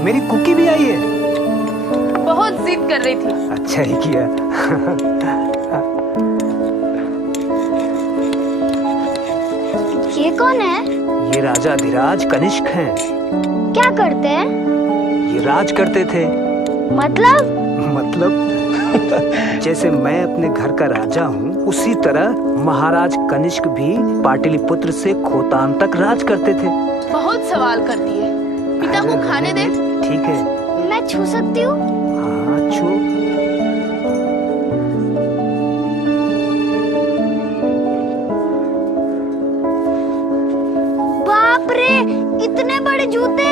मेरी कुकी भी आई है। बहुत जिद कर रही थी। अच्छा ही किया। ये कौन है? ये राजा धीराज कनिष्क हैं। क्या करते हैं? ये राज करते थे। मतलब जैसे मैं अपने घर का राजा हूँ, उसी तरह महाराज कनिष्क भी पाटलिपुत्र से खोतान तक राज करते थे। बहुत सवाल करती है। पिता को खाने दे। ठीक है। मैं छू सकती हूँ? हाँ छू। बाप रे, इतने बड़े जूते।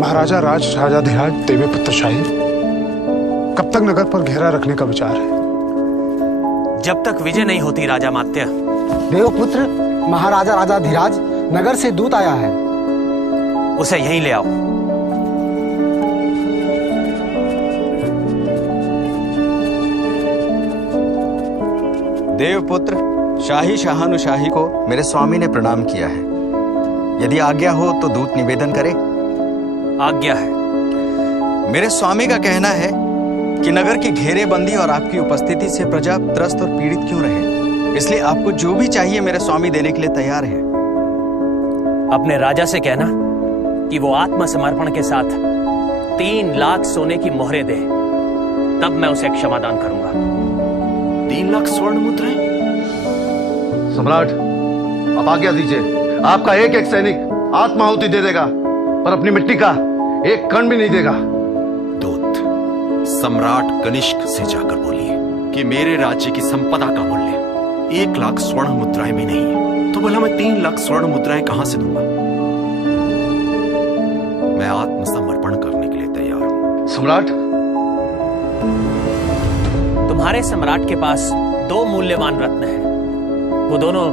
महाराजा राजाधिराज देवीपुत्र शाही, कब तक नगर पर घेरा रखने का विचार है? जब तक विजय नहीं होती राजा मात्य। देवपुत्र महाराजा राजाधिराज नगर से दूत आया है। उसे यहीं ले आओ। देवपुत्र शाही शाहानुशाही को मेरे स्वामी ने प्रणाम किया है। यदि आज्ञा हो तो दूत निवेदन करे। आज्ञा है। मेरे स्वामी का कहना है कि नगर की घेरेबंदी और आपकी उपस्थिति से प्रजा त्रस्त और पीड़ित क्यों रहे, इसलिए आपको जो भी चाहिए मेरे स्वामी देने के लिए तैयार है। अपने राजा से कहना कि वो आत्मसमर्पण के साथ 3 लाख सोने की मोहरें दे, तब मैं उसे क्षमादान करूंगा। 3 लाख स्वर्ण मुद्राएं? सम्राट, अब आज्ञा दीजिए। आपका एक एक सैनिक आत्माहुति दे देगा, पर अपनी मिट्टी का एक कण भी नहीं देगा। दूत सम्राट कनिष्क से जाकर बोलिए कि मेरे राज्य की संपदा का मूल्य 1 लाख स्वर्ण मुद्राएं भी नहीं है, तो भला मैं 3 लाख स्वर्ण मुद्राएं कहां से दूंगा? मैं आत्मसमर्पण करने के लिए तैयार हूं। सम्राट, तुम्हारे सम्राट के पास 2 मूल्यवान रत्न हैं। वो दोनों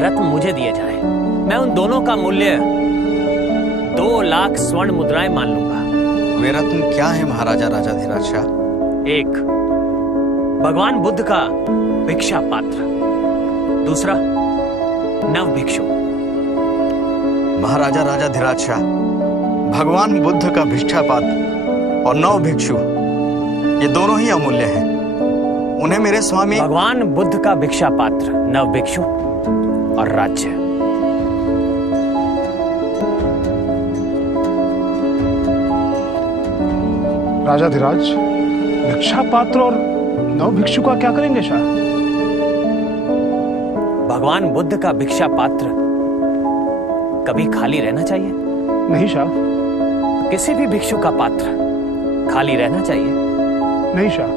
रत्न मुझे दिए जाएं। मैं उन दोनों का मूल्य 2 लाख स्वर्ण मुद्राएं मान लूंगा। वे रत्न क्या है महाराजा राजाधिराज शाह? 1 भगवान बुद्ध का भिक्षा पात्र, दूसरा नव भिक्षु। महाराजा राजाधिराज शाह, भगवान बुद्ध का भिक्षा पात्र और नव भिक्षु, ये दोनों ही अमूल्य हैं। उन्हें मेरे स्वामी। भगवान बुद्ध का भिक्षा पात्र, नव भिक्षु और राज्य। राजाधिराज, भिक्षा पात्र और नव भिक्षु का क्या करेंगे शाह? भगवान बुद्ध का भिक्षा पात्र कभी खाली रहना चाहिए? नहीं शाह। किसी भी भिक्षु का पात्र खाली रहना चाहिए? नहीं शाह।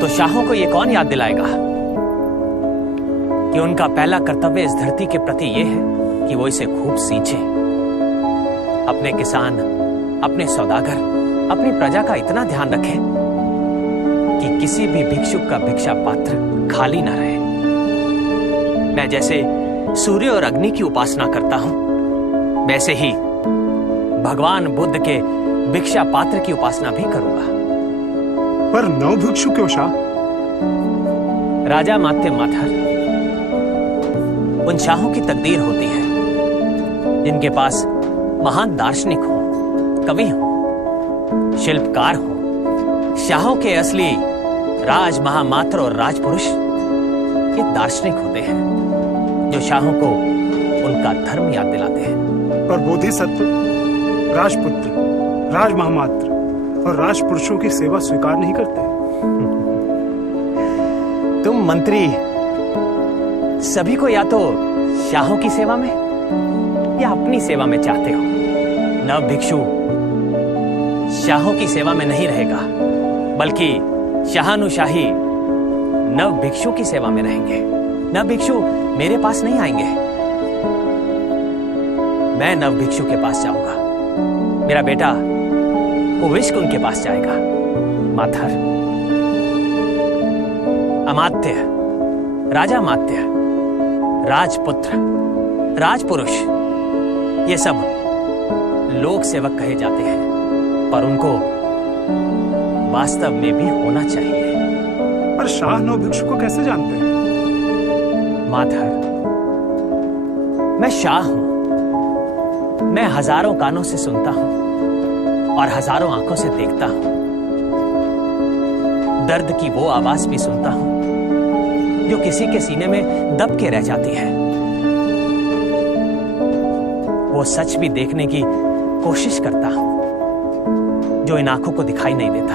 तो शाहों को यह कौन याद दिलाएगा कि उनका पहला कर्तव्य इस धरती के प्रति यह है कि वो इसे खूब सींचे। अपने किसान, अपने सौदागर, अपनी प्रजा का इतना ध्यान रखें कि किसी भी भिक्षुक का भिक्षा पात्र खाली ना रहे। मैं जैसे सूर्य और अग्नि की उपासना करता हूं, वैसे ही भगवान बुद्ध के भिक्षा पात्र की उपासना भी करूंगा। पर नव भिक्षु क्यों शाह? राजा मात्य माथर, उन शाहों की तकदीर होती है जिनके पास महान दार्शनिक हो, कवि हो, शिल्पकार हो। शाहों के असली राज महामात्र और राजपुरुष ये दार्शनिक होते हैं जो शाहों को उनका धर्म याद दिलाते हैं। पर बोधिसत्व, राजपुत्र, राज महामात्र और राजपुरुषों की सेवा स्वीकार नहीं करते। तुम मंत्री सभी को या तो शाहों की सेवा में या अपनी सेवा में चाहते हो। नव भिक्षु शाहों की सेवा में नहीं रहेगा, बल्कि शाहानुशाही नव भिक्षु की सेवा में रहेंगे। नव भिक्षु मेरे पास नहीं आएंगे, मैं नव भिक्षु के पास जाऊंगा। मेरा बेटा उविष्क उनके पास जाएगा। माथर, अमात्य, राजा मात्य, राजपुत्र, राजपुरुष, ये सब लोक सेवक कहे जाते हैं, पर उनको वास्तव में भी होना चाहिए। पर शाह नौ भिक्षु को कैसे जानते हैं? माधर, मैं शाह हूं। मैं हजारों कानों से सुनता हूं और हजारों आंखों से देखता हूं। दर्द की वो आवाज भी सुनता हूं जो किसी के सीने में दब के रह जाती है। वो सच भी देखने की कोशिश करता हूं जो इन आंखों को दिखाई नहीं देता।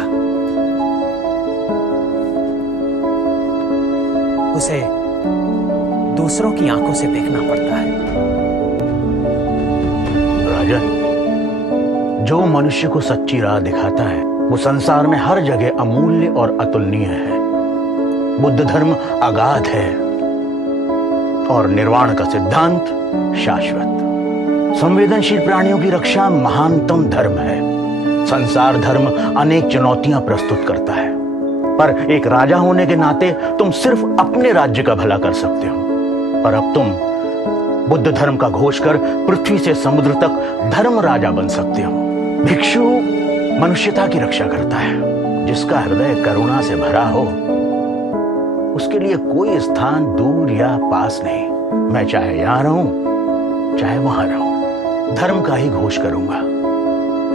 उसे दूसरों की आंखों से देखना पड़ता है। राजन, जो मनुष्य को सच्ची राह दिखाता है वो संसार में हर जगह अमूल्य और अतुलनीय है। बुद्ध धर्म अगाध है और निर्वाण का सिद्धांत शाश्वत। संवेदनशील प्राणियों की रक्षा महानतम धर्म है। संसार धर्म अनेक चुनौतियां प्रस्तुत करता है, पर एक राजा होने के नाते तुम सिर्फ अपने राज्य का भला कर सकते हो। पर अब तुम बुद्ध धर्म का घोष कर पृथ्वी से समुद्र तक धर्म राजा बन सकते हो। भिक्षु मनुष्यता की रक्षा करता है। जिसका हृदय करुणा से भरा हो उसके लिए कोई स्थान दूर या पास नहीं। मैं चाहे यहां रहूं चाहे वहां रहूं, धर्म का ही घोष करूंगा।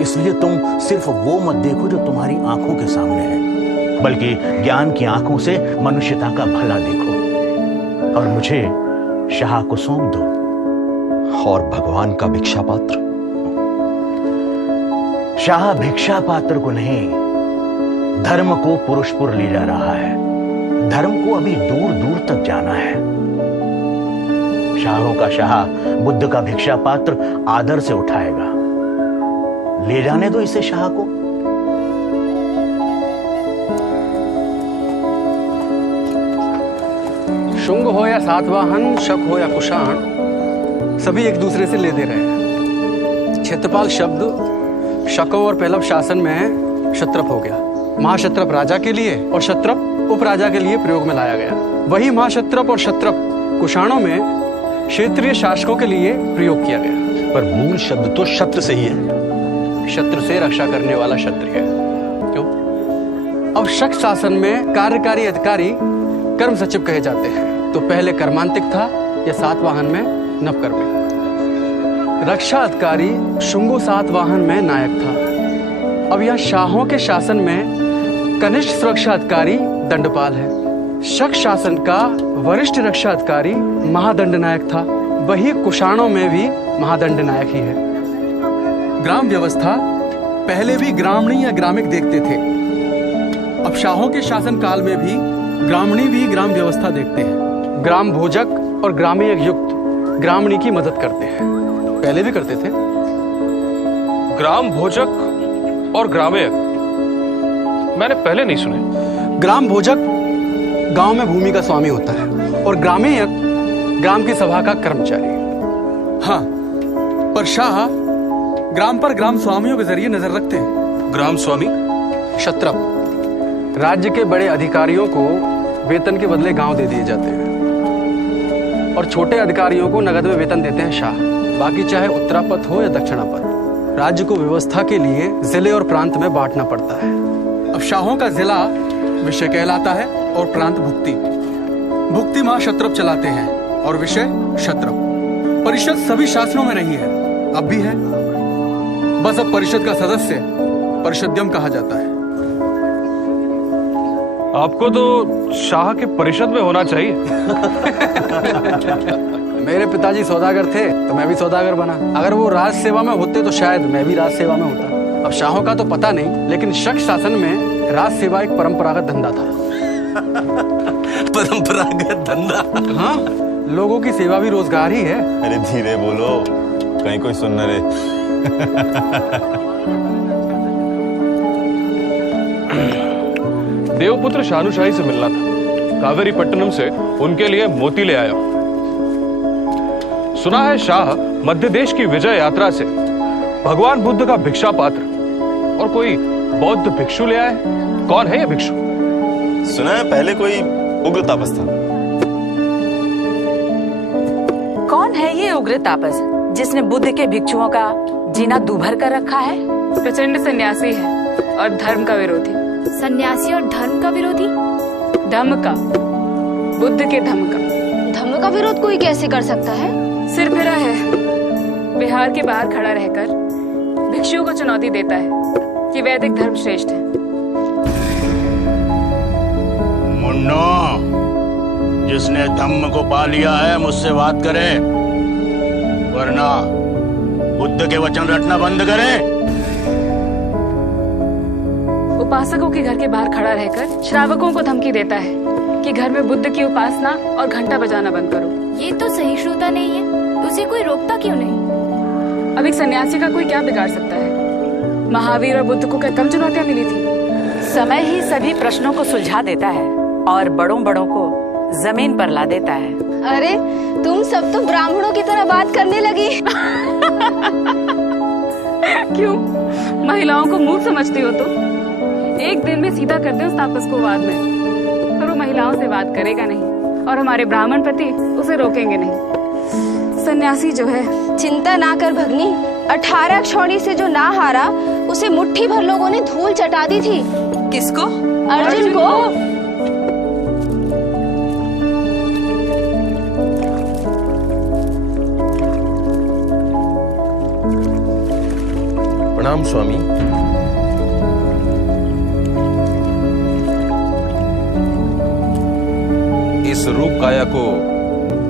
इसलिए तुम सिर्फ वो मत देखो जो तुम्हारी आंखों के सामने है, बल्कि ज्ञान की आंखों से मनुष्यता का भला देखो और मुझे शाह को सौंप दो। और भगवान का भिक्षा पात्र? शाह भिक्षा पात्र को नहीं, धर्म को पुरुषपुर ले जा रहा है। धर्म को अभी दूर दूर तक जाना है। शाहों का शाह बुद्ध का भिक्षा पात्र आदर से उठाएगा। ले जाने दो इसे शाह को। शुंग हो या सातवाहन, शक हो या कुषाण, सभी एक दूसरे से ले दे रहे हैं। क्षेत्रपाल शब्द शकों और पहलव शासन में क्षत्रप हो गया। महाक्षत्रप राजा के लिए और क्षत्रप उपराजा के लिए प्रयोग में लाया गया। वही महाक्षत्रप और क्षत्रप कुषाणों में क्षेत्रीय शासकों के लिए प्रयोग किया गया। पर मूल शब्द तो शत्रु से ही है। शत्रु से रक्षा करने वाला क्षत्रिय। क्यों? अब शक शासन में कार्यकारी अधिकारी कर्म सचिव कहे जाते हैं। तो पहले कर्मांतिक था या सातवाहन में नवकर्मी। रक्षा अधिकारी शुंगो सातवाहन में नायक था। अब यह शाहों के शासन में कनिष्ठ सुरक्षा अधिकारी दंडपाल है। शक शासन का वरिष्ठ रक्षा अधिकारी महादंड नायक था। वही कुषाणों में भी महादंड नायक ही है। ग्राम व्यवस्था पहले भी ग्रामणी या ग्रामिक देखते थे। अब शाहों के शासन काल में भी ग्रामणी भी ग्राम व्यवस्था देखते हैं। ग्राम भोजक और ग्रामीण युक्त ग्रामणी की मदद करते हैं। पहले भी करते थे। ग्राम भोजक और ग्रामीण मैंने पहले नहीं सुने। ग्राम भोजक गांव में भूमि का स्वामी होता है और ग्रामीण ग्राम की सभा का कर्मचारी। हाँ, पर शाह ग्राम पर ग्राम स्वामियों के जरिए नजर रखते हैं। ग्राम स्वामी क्षत्रप राज्य के बड़े अधिकारियों को वेतन के बदले गांव दे दिए जाते हैं और छोटे अधिकारियों को नगद में वेतन देते हैं शाह। बाकी चाहे उत्तरापथ हो या दक्षिणापथ, राज्य को व्यवस्था के लिए जिले और प्रांत में बांटना पड़ता है। अब शाहों का जिला विषय कहलाता है और प्रांत भुक्ति। भुक्ति मां क्षत्रप चलाते हैं और विषय क्षत्रप। परिषद सभी शासनों में नहीं है, अब भी है। बस अब परिषद का सदस्य परिषद्यम कहा जाता है। आपको तो शाह के परिषद में होना चाहिए। मेरे पिताजी सौदागर थे तो मैं भी सौदागर बना। अगर वो राज सेवा में होते तो शायद मैं भी राज सेवा में होता। अब शाहों का तो पता नहीं, लेकिन शक शासन में राज सेवा एक परंपरागत धंधा था। परंपरागत धंधा? हाँ, लोगों की सेवा भी रोजगार ही है। अरे धीरे बोलो, कहीं कोई सुन न रहे। देवपुत्र शानुशाही से मिलना था। कावेरी पट्टनम से उनके लिए मोती ले आया। सुना है शाह मध्य देश की विजय यात्रा से भगवान बुद्ध का भिक्षा पात्र और कोई बौद्ध भिक्षु ले आए। कौन है ये भिक्षु? सुना है पहले कोई उग्र तापस था। कौन है ये उग्र तापस जिसने बुद्ध के भिक्षुओं का जीना दूभर कर रखा है? प्रचंड सन्यासी है और धर्म का विरोधी। सन्यासी और धर्म का विरोधी? धम्म का, बुद्ध के धम्म का। धम्म का विरोध कोई कैसे कर सकता है? सिरफिरा है, बिहार के बाहर खड़ा रहकर भिक्षुओं को चुनौती देता है कि वैदिक धर्म श्रेष्ठ है। मुन्नो, जिसने धम्म को पा लिया है मुझसे बात करे, वरना बुद्ध के वचन रटना बंद करे। उपासकों के घर के बाहर खड़ा रहकर श्रावकों को धमकी देता है कि घर में बुद्ध की उपासना और घंटा बजाना बंद करो। ये तो सहिष्णुता नहीं है, उसे कोई रोकता क्यों नहीं? अब एक सन्यासी का कोई क्या बिगाड़ सकता है? महावीर और बुद्ध को क्या कम चुनौतियां मिली थी? समय ही सभी प्रश्नों को सुलझा देता है और बड़ों बड़ों को जमीन पर ला देता है। अरे तुम सब तो ब्राह्मणों की तरह बात करने लगी। क्यों? महिलाओं को मूर्ख समझती हो तो? एक दिन में सीधा करते उस तापस को वाद में, पर वो महिलाओं से बात करेगा नहीं और हमारे ब्राह्मण पति उसे रोकेंगे नहीं। सन्यासी जो है, चिंता ना कर भगनी, 18 क्षौणी से जो ना हारा उसे मुट्ठी भर लोगों ने धूल चटा दी थी। किसको? अर्जुन को। प्रणाम स्वामी। इस रूप काया को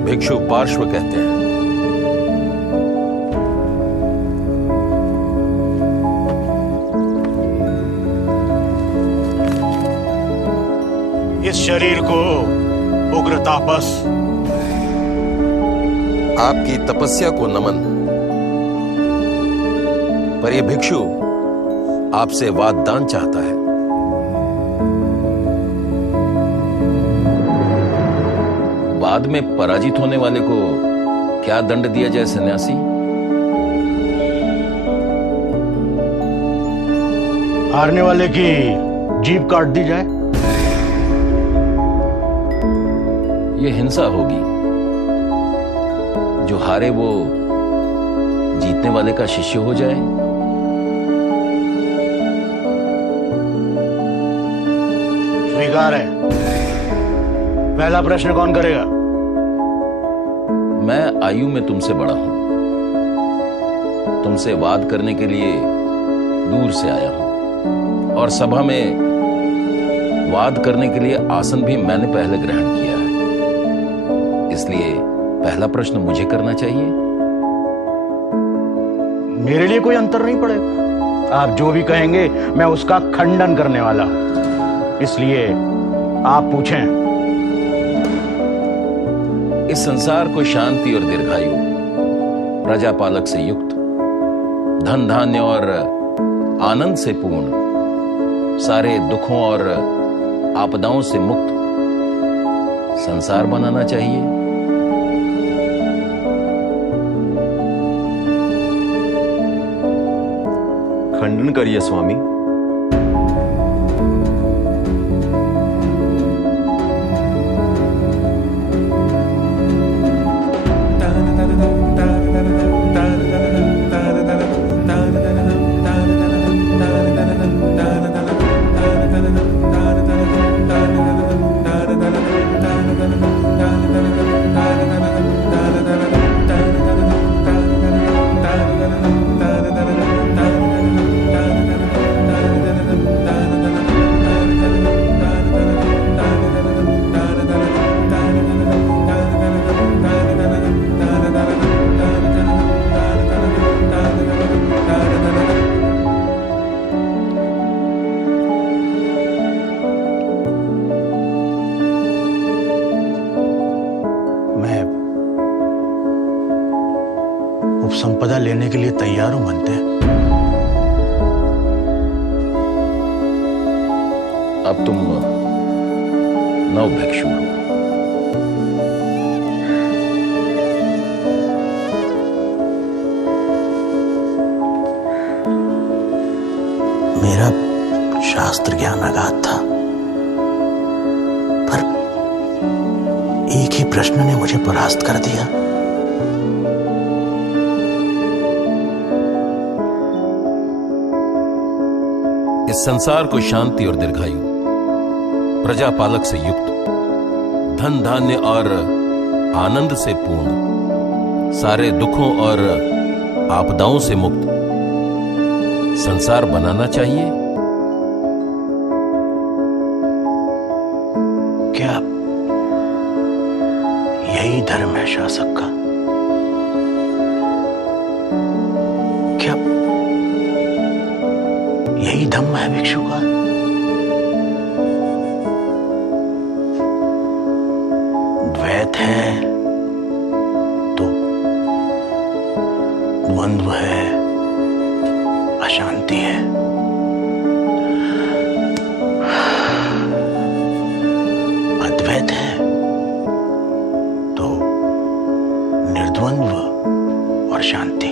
भिक्षु पार्श्व कहते हैं। इस शरीर को उग्र तापस। आपकी तपस्या को नमन। पर यह भिक्षु आपसे वाददान चाहता है। वाद में पराजित होने वाले को क्या दंड दिया जाए सन्यासी? हारने वाले की जीभ काट दी जाए। यह हिंसा होगी। जो हारे वो जीतने वाले का शिष्य हो जाए। स्वीकार है। पहला प्रश्न कौन करेगा? मैं आयु में तुमसे बड़ा हूं। तुमसे वाद करने के लिए दूर से आया हूं और सभा में वाद करने के लिए आसन भी मैंने पहले ग्रहण किया है। इसलिए पहला प्रश्न मुझे करना चाहिए। मेरे लिए कोई अंतर नहीं पड़ेगा। आप जो भी कहेंगे मैं उसका खंडन करने वाला हूं। इसलिए आप पूछें। इस संसार को शांति और दीर्घायु, प्रजापालक से युक्त, धन धान्य और आनंद से पूर्ण, सारे दुखों और आपदाओं से मुक्त संसार बनाना चाहिए। खंडन करिए स्वामी। संपदा लेने के लिए तैयार हूं बनते। अब तुम नव भिक्षु हो। शास्त्र ज्ञान अगाध था, पर एक ही प्रश्न ने मुझे परास्त कर दिया। इस संसार को शांति और दीर्घायु, प्रजापालक से युक्त, धन धान्य और आनंद से पूर्ण, सारे दुखों और आपदाओं से मुक्त संसार बनाना चाहिए। क्या यही धर्म है शासक का? क्या यही धम्म है भिक्षु का? द्वैत है तो द्वंद्व है, अशांति है। अद्वैत है तो निर्द्वंद्व और शांति।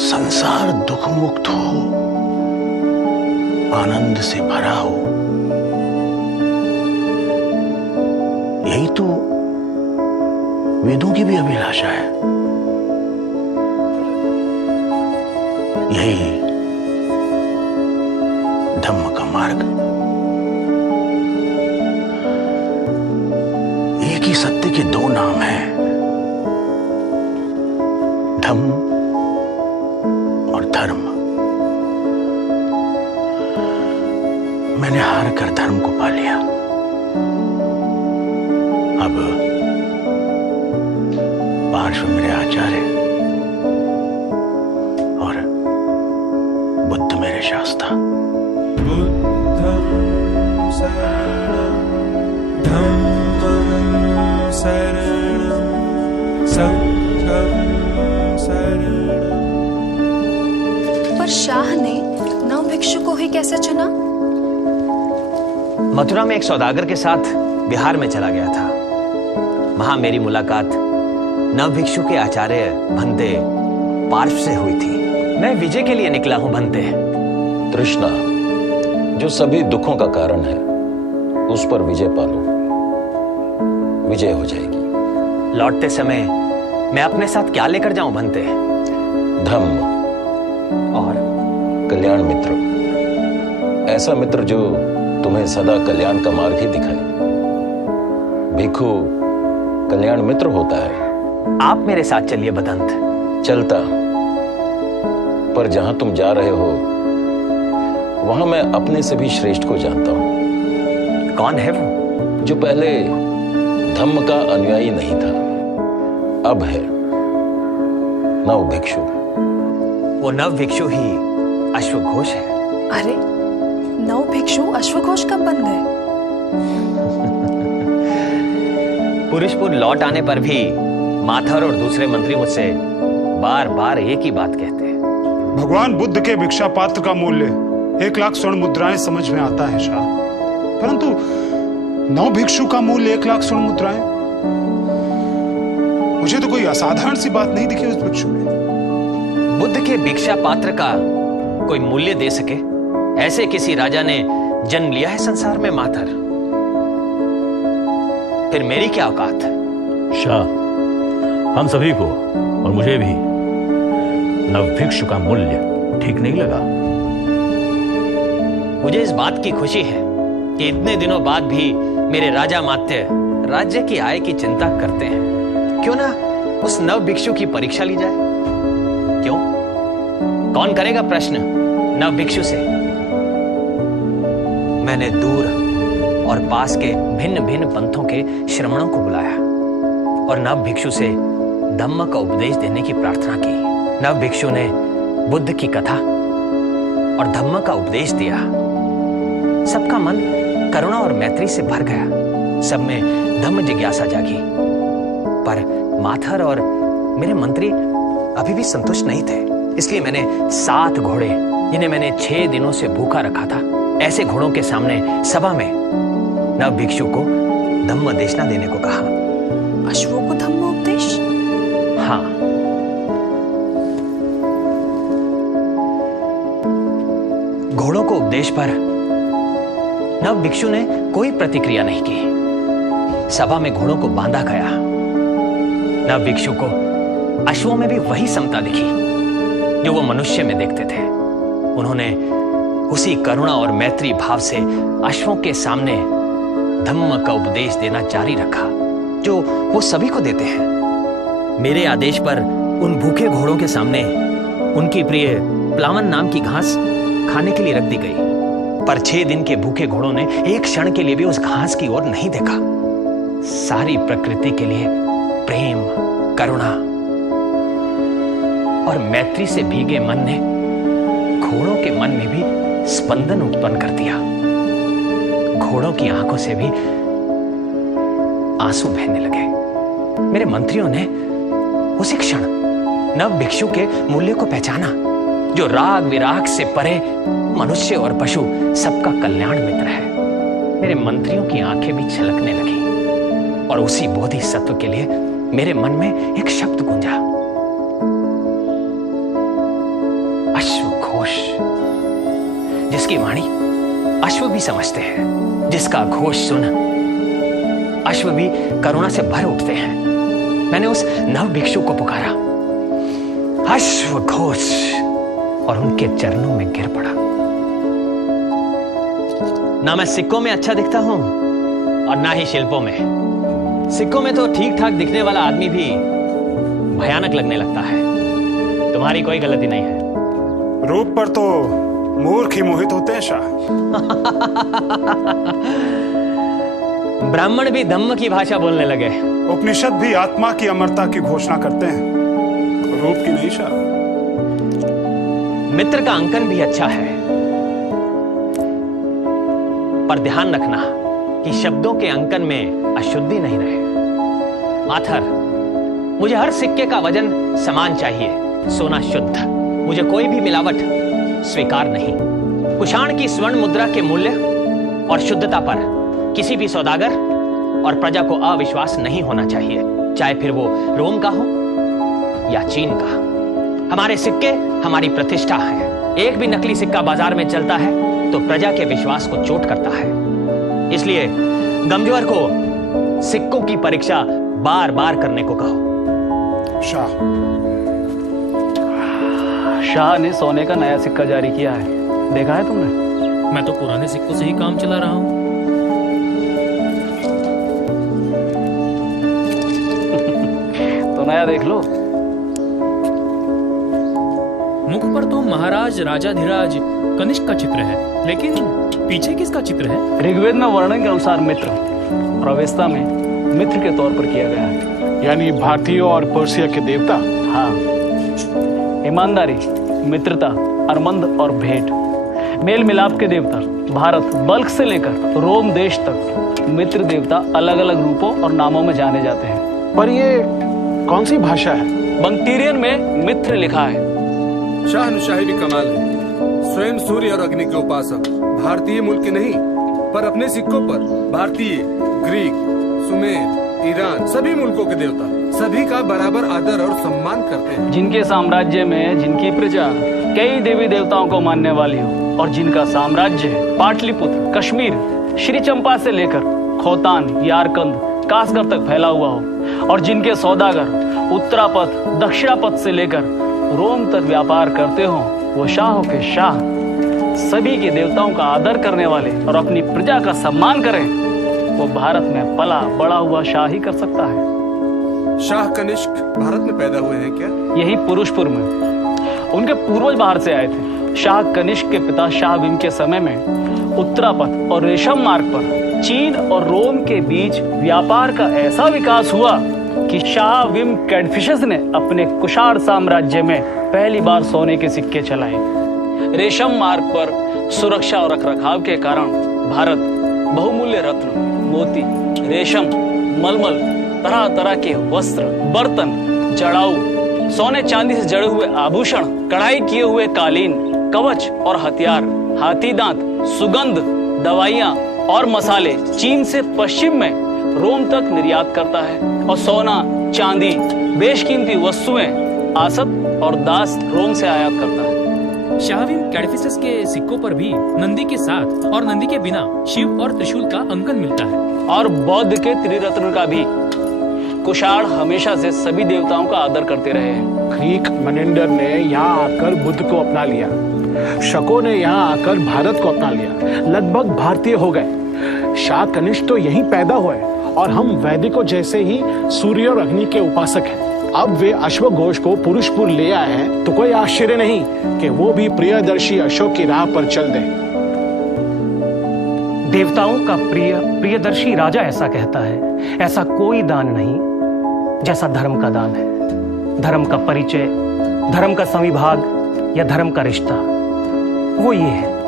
संसार दुख मुक्त हो, आनंद से भरा हो, यही तो वेदों की भी अभिलाषा है। यही धम्म का मार्ग। एक ही सत्य के दो नाम हैं, धम्म और धर्म। मैंने हार कर धर्म को पा लिया। अब पार्श्व मेरे आचार्य और बुद्ध मेरे शास्ता। बुद्धं शरणं धम्मं शरणं संघं शरणं। पर शाह ने नव भिक्षु को ही कैसे चुना? मथुरा में एक सौदागर के साथ बिहार में चला गया था। वहां मेरी मुलाकात नव भिक्षु के आचार्य भंते पार्श्व से हुई थी। मैं विजय के लिए निकला हूं भंते। तृष्णा जो सभी दुखों का कारण है, उस पर विजय पालो, विजय हो जाएगी। लौटते समय मैं अपने साथ क्या लेकर जाऊं भंते? धम्म और कल्याण मित्र, ऐसा मित्र जो तुम्हें सदा कल्याण का मार्ग ही दिखाए। भिक्षु कल्याण मित्र होता है। आप मेरे साथ चलिए बदंत। चलता, पर जहां तुम जा रहे हो वहां मैं अपने से भी श्रेष्ठ को जानता हूं। कौन है वो? जो पहले धम्म का अनुयायी नहीं था, अब है नव भिक्षु। वो नव भिक्षु ही अश्वघोष है। अरे, नव भिक्षु अश्वघोष कब बन गए? पुरुषपुर लौट आने पर भी माथर और दूसरे मंत्री मुझसे बार बार एक ही बात कहते हैं। भगवान बुद्ध के भिक्षा पात्र का मूल्य 1 लाख स्वर्ण मुद्राएं समझ में आता है शाह, परंतु नव भिक्षु का मूल्य 1 लाख स्वर्ण मुद्राएं, मुझे तो कोई असाधारण सी बात नहीं दिखी उस भिक्षु में। बुद्ध के भिक्षा पात्र का कोई मूल्य दे सके, ऐसे किसी राजा ने जन्म लिया है संसार में माथर? फिर मेरी क्या औकात? शाह, हम सभी को और मुझे भी नव भिक्षु का मूल्य ठीक नहीं लगा। मुझे इस बात की खुशी है कि इतने दिनों बाद भी मेरे राजा मात्य राज्य की आय की चिंता करते हैं। क्यों ना उस नव भिक्षु की परीक्षा ली जाए? क्यों? कौन करेगा प्रश्न नव भिक्षु से? मैंने दूर और पास के भिन्न भिन्न पंथों के श्रमणों को बुलाया और नव भिक्षु से धम्म का उपदेश देने की प्रार्थना की। नव भिक्षु ने बुद्ध की कथा और धम्म का उपदेश दिया। सबका मन करुणा और मैत्री से भर गया। सब में धम्म जिज्ञासा जागी। पर माथर और मेरे मंत्री अभी भी संतुष्ट नहीं थे। इसलिए मैंने 7 घोड़े, जिन्हें मैंने 6 दिनों से भूखा रखा था, ऐसे घोड़ों के सामने सभा में नव भिक्षु को धम्म देशना देने को कहा। अश्वों को धम्म उपदेश? हाँ। आदेश पर नव भिक्षु ने कोई प्रतिक्रिया नहीं की। सभा में घोड़ों को बांधा गया। नव भिक्षु को अश्वों में भी वही समता दिखी जो वो मनुष्य में देखते थे। उन्होंने उसी करुणा और मैत्री भाव से अश्वों के सामने धम्म का उपदेश देना जारी रखा जो वो सभी को देते हैं। मेरे आदेश पर उन भूखे घोड़ों के सामने उनकी प्रिय प्लावन नाम की घास खाने के लिए रख दी गई, पर 6 दिन के भूखे घोड़ों ने एक क्षण के लिए भी उस घास की ओर नहीं देखा। सारी प्रकृति के लिए प्रेम, करुणा और मैत्री से भीगे मन ने घोड़ों के मन में भी स्पंदन उत्पन्न कर दिया। घोड़ों की आंखों से भी आंसू बहने लगे। मेरे मंत्रियों ने उसी क्षण नव भिक्षु के मूल्य को पहचाना जो राग विराग से परे मनुष्य और पशु सबका कल्याण मित्र है। मेरे मंत्रियों की आंखें भी छलकने लगी और उसी बोधि सत्व के लिए मेरे मन में एक शब्द गूंजा, अश्वघोष। जिसकी वाणी अश्व भी समझते हैं, जिसका घोष सुन अश्व भी करुणा से भर उठते हैं। मैंने उस नव भिक्षु को पुकारा, अश्वघोष, और उनके चरणों में गिर पड़ा। ना मैं सिक्कों में अच्छा दिखता हूं और ना ही शिल्पों में। सिक्कों में तो ठीक ठाक दिखने वाला आदमी भी भयानक लगने लगता है। तुम्हारी कोई गलती नहीं है। रूप पर तो मूर्ख ही मोहित होते हैं शाह। ब्राह्मण भी धम्म की भाषा बोलने लगे। उपनिषद भी आत्मा की अमरता की घोषणा करते हैं, रूप की नहीं शाह। मित्र का अंकन भी अच्छा है, पर ध्यान रखना कि शब्दों के अंकन में अशुद्धि नहीं रहे। माथर, मुझे हर सिक्के का वजन समान चाहिए, सोना शुद्ध। मुझे कोई भी मिलावट स्वीकार नहीं। कुषाण की स्वर्ण मुद्रा के मूल्य और शुद्धता पर किसी भी सौदागर और प्रजा को अविश्वास नहीं होना चाहिए, चाहे फिर वो रोम का हो या चीन का। हमारे सिक्के हमारी प्रतिष्ठा है। एक भी नकली सिक्का बाजार में चलता है तो प्रजा के विश्वास को चोट करता है। इसलिए गमजोर को सिक्कों की परीक्षा बार बार करने को कहो। शाह ने सोने का नया सिक्का जारी किया है, देखा है तुमने? मैं तो पुराने सिक्कों से ही काम चला रहा हूं। तो नया देख लो। मुख पर तो महाराज राजाधिराज कनिष्क का चित्र है, लेकिन पीछे किसका चित्र है? ऋग्वेद में वर्णन के अनुसार मित्र और अवेस्ता में मित्र के तौर पर किया गया है। यानी भारतीयों और पर्सिया के देवता। हाँ, ईमानदारी, मित्रता, अरमंद और भेंट, मेल मिलाप के देवता। भारत बल्क से लेकर रोम देश तक मित्र देवता अलग अलग रूपों और नामों में जाने जाते हैं। पर ये कौन सी भाषा है? बंगटीरियन में मित्र लिखा है। शाहनुशाही भी कमाल है। स्वयं सूर्य और अग्नि के उपासक, भारतीय मूल के नहीं, पर अपने सिक्कों पर भारतीय, ग्रीक, सुमेर, ईरान सभी मुल्कों के देवता सभी का बराबर आदर और सम्मान करते हैं। जिनके साम्राज्य में जिनकी प्रजा कई देवी देवताओं को मानने वाली हो और जिनका साम्राज्य पाटलिपुत्र, कश्मीर, श्री चंपा से लेकर खोतान, यारकंद, कासगढ़ तक फैला हुआ हो और जिनके सौदागर उत्तरापथ, दक्षिणापथ से लेकर रोम तक व्यापार करते हो, वो शाहों के शाह सभी के देवताओं का आदर करने वाले और अपनी प्रजा का सम्मान करें, वो भारत में पला बड़ा हुआ शाह ही कर सकता है। शाह कनिष्क भारत में पैदा हुए हैं क्या? यही पुरुषपुर में। उनके पूर्वज बाहर से आए थे। शाह कनिष्क के पिता शाह विम के समय में उत्तरापथ और रेशम मार्ग पर चीन और रोम के बीच व्यापार का ऐसा विकास हुआ कि शाह विम कैडफिशस ने अपने कुषाण साम्राज्य में पहली बार सोने के सिक्के चलाए। रेशम मार्ग पर सुरक्षा और रखरखाव के कारण भारत बहुमूल्य रत्न, मोती, रेशम, मलमल, तरह तरह के वस्त्र, बर्तन, जड़ाऊ, सोने चांदी से जड़े हुए आभूषण, कढ़ाई किए हुए कालीन, कवच और हथियार, हाथी दांत, सुगंध, दवाइयाँ और मसाले चीन से पश्चिम में रोम तक निर्यात करता है और सोना, चांदी, बेशकीमती वस्तुएं, आसत और दास रोम से आयात करता है। शाहविम कैडफिसस के सिक्कों पर भी नंदी के साथ और नंदी के बिना शिव और त्रिशूल का अंकन मिलता है। और बौद्ध के त्रिरत्न का भी। कुषाण हमेशा से सभी देवताओं का आदर करते रहे हैं। ग्रीक मनिंदर ने यहाँ आकर बुद्ध को अपना लिया, शकों ने यहाँ आकर भारत को अपना लिया, लगभग भारतीय हो गए। शाह कनिष्क तो यहीं पैदा हुए और हम वैदिकों जैसे ही सूर्य और अग्नि के उपासक हैं। अब वे अश्वघोष को पुरुषपुर ले आए हैं तो कोई आश्चर्य नहीं कि वो भी प्रियदर्शी अशोक की राह पर चल दें। देवताओं का प्रियदर्शी राजा ऐसा कहता है, ऐसा कोई दान नहीं जैसा धर्म का दान है। धर्म का परिचय, धर्म का संविभाग या धर्म का रिश्ता, वो ये है।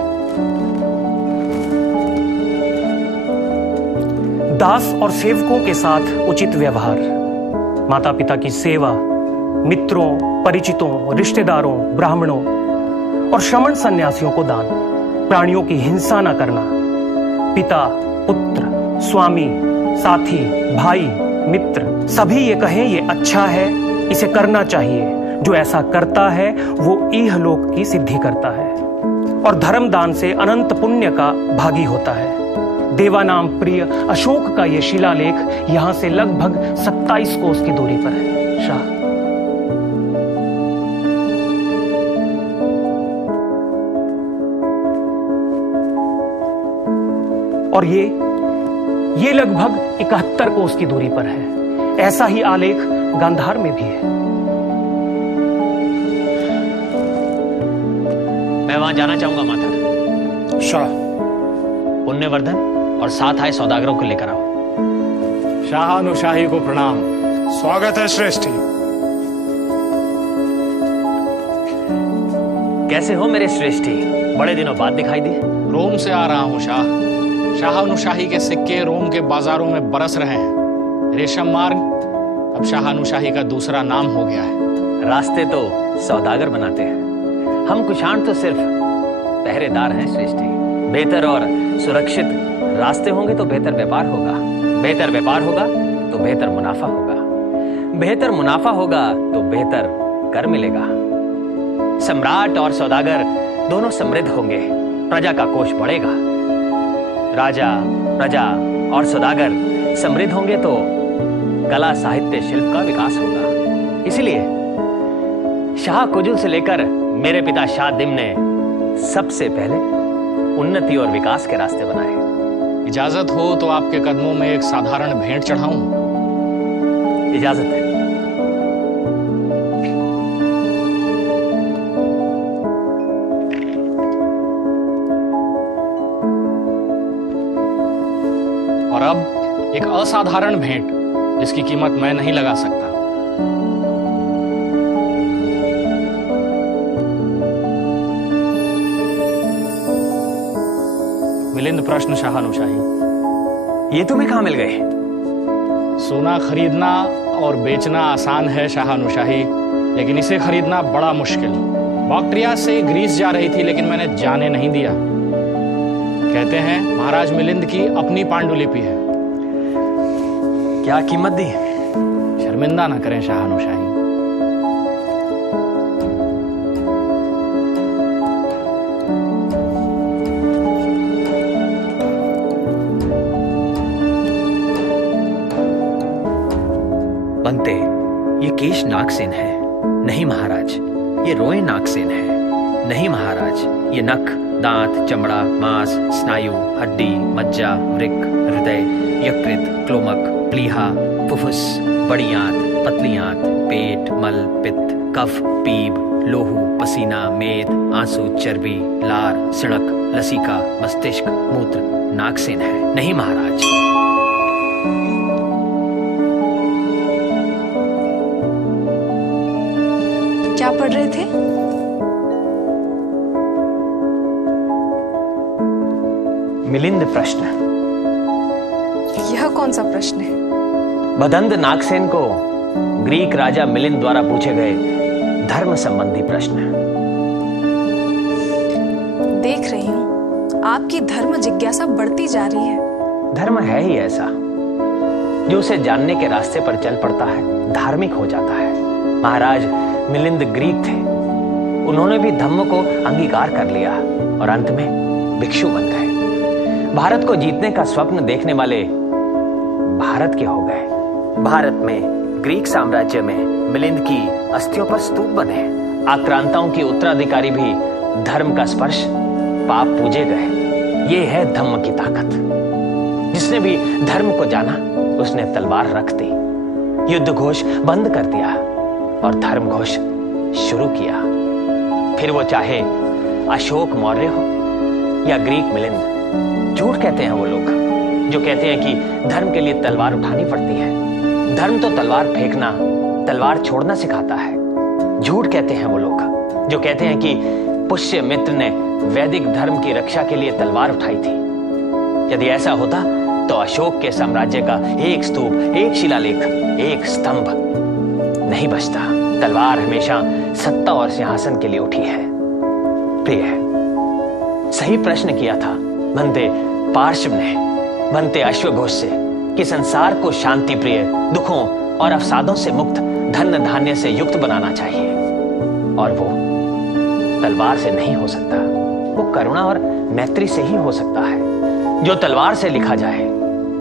दास और सेवकों के साथ उचित व्यवहार, माता पिता की सेवा, मित्रों, परिचितों, रिश्तेदारों, ब्राह्मणों और श्रमण सन्यासियों को दान, प्राणियों की हिंसा न करना, पिता, पुत्र, स्वामी, साथी, भाई, मित्र सभी ये कहें ये अच्छा है, इसे करना चाहिए। जो ऐसा करता है वो इहलोक की सिद्धि करता है और धर्म दान से अनंत पुण्य का भागी होता है। देवानाम प्रिय अशोक का ये शिलालेख यहां से लगभग 27 कोस की दूरी पर है। शाह, और ये लगभग 71 कोस की दूरी पर है। ऐसा ही आलेख गांधार में भी है। मैं वहां जाना चाहूंगा माता। शाह, पुण्यवर्धन और साथ आए सौदागरों को लेकर आओ। शाहानुशाही को प्रणाम। स्वागत है श्रेष्ठी। कैसे हो मेरे श्रेष्ठी? बड़े दिनों बाद दिखाई दिए। रोम से आ रहा हूँ शाह। शाहानुशाही के सिक्के रोम के बाजारों में बरस रहे हैं। रेशम मार्ग अब शाहानुशाही का दूसरा नाम हो गया है। रास्ते तो सौदागर बनाते हैं, हम कुषाण तो सिर्फ पहरेदार हैं श्रेष्ठी। बेहतर और सुरक्षित रास्ते होंगे तो बेहतर व्यापार होगा, बेहतर व्यापार होगा तो बेहतर मुनाफा होगा, बेहतर मुनाफा होगा तो बेहतर कर मिलेगा। सम्राट और सौदागर दोनों समृद्ध होंगे, प्रजा का कोष बढ़ेगा। राजा, प्रजा और सौदागर समृद्ध होंगे तो कला, साहित्य, शिल्प का विकास होगा। इसलिए शाह कुजुल से लेकर मेरे पिता शाह दिम ने सबसे पहले उन्नति और विकास के रास्ते बनाए। इजाजत हो तो आपके कदमों में एक साधारण भेंट चढ़ाऊं? इजाजत है। और अब एक असाधारण भेंट जिसकी कीमत मैं नहीं लगा सकता। मिलिंद प्रश्न शाहानुशाही। ये तुम्हें कहां मिल गए? सोना खरीदना और बेचना आसान है शाहानुशाही, लेकिन इसे खरीदना बड़ा मुश्किल। बॉक्ट्रिया से ग्रीस जा रही थी लेकिन मैंने जाने नहीं दिया। कहते हैं महाराज मिलिंद की अपनी पांडुलिपि है। क्या कीमत दी? शर्मिंदा ना करें शाहानुशाही। बनते, ये केश नागसेन है। नहीं महाराज, ये रोए नागसेन है। नहीं महाराज, ये नख, दांत, चमड़ा, मांस, स्नायु, हड्डी, मज्जा, वृक्क, हृदय, यकृत, क्लोमक, प्लीहा, फुफ्फुस, बड़ी आंत, पतली आंत, पेट, मल, पित्त, कफ, पीप, लोहू, पसीना, मेद, आंसू, चर्बी, लार, सिड़क, लसीका, मस्तिष्क, मूत्र नागसेन है। नहीं महाराज। क्या पढ़ रहे थे? मिलिंद प्रश्न। यह कौन सा प्रश्न है? बदंद नागसेन को ग्रीक राजा मिलिंद द्वारा पूछे गए धर्म संबंधी प्रश्न। देख रही हूँ आपकी धर्म जिज्ञासा बढ़ती जा रही है। धर्म है ही ऐसा जो उसे जानने के रास्ते पर चल पड़ता है, धार्मिक हो जाता है। महाराज मिलिंद ग्रीक थे, उन्होंने भी धम्म को अंगीकार कर लिया और अंत में भिक्षु बन गए। भारत को जीतने का स्वप्न देखने वाले भारत के हो गए। भारत में ग्रीक साम्राज्य में मिलिंद की अस्थियों पर स्तूप बने। आक्रांताओं की उत्तराधिकारी भी धर्म का स्पर्श पाप पूजे गए। ये है धम्म की ताकत। जिसने भी धर्म को जाना उसने तलवार रख दी, युद्ध घोष बंद कर दिया और धर्म घोष शुरू किया। फिर वो चाहे अशोक मौर्य हो या ग्रीक मिलिंद। झूठ कहते हैं वो लोग जो कहते हैं कि धर्म के लिए तलवार उठानी पड़ती है। धर्म तो तलवार फेंकना, तलवार छोड़ना सिखाता है। झूठ कहते हैं वो लोग जो कहते हैं कि पुष्य मित्र ने वैदिक धर्म की रक्षा के लिए तलवार उठाई थी। यदि ऐसा होता तो अशोक के साम्राज्य का एक स्तूप, एक शिलालेख, एक स्तंभ नहीं बचता। तलवार हमेशा सत्ता और सिंहासन के लिए उठी है। प्रिय, सही प्रश्न किया था बनते पार्श्व ने, बनते अश्वघोष से कि संसार को शांति प्रिय, दुखों और अवसादों से मुक्त, धन धान्य से युक्त बनाना चाहिए। और वो तलवार से नहीं हो सकता, वो करुणा और मैत्री से ही हो सकता है। जो तलवार से लिखा जाए,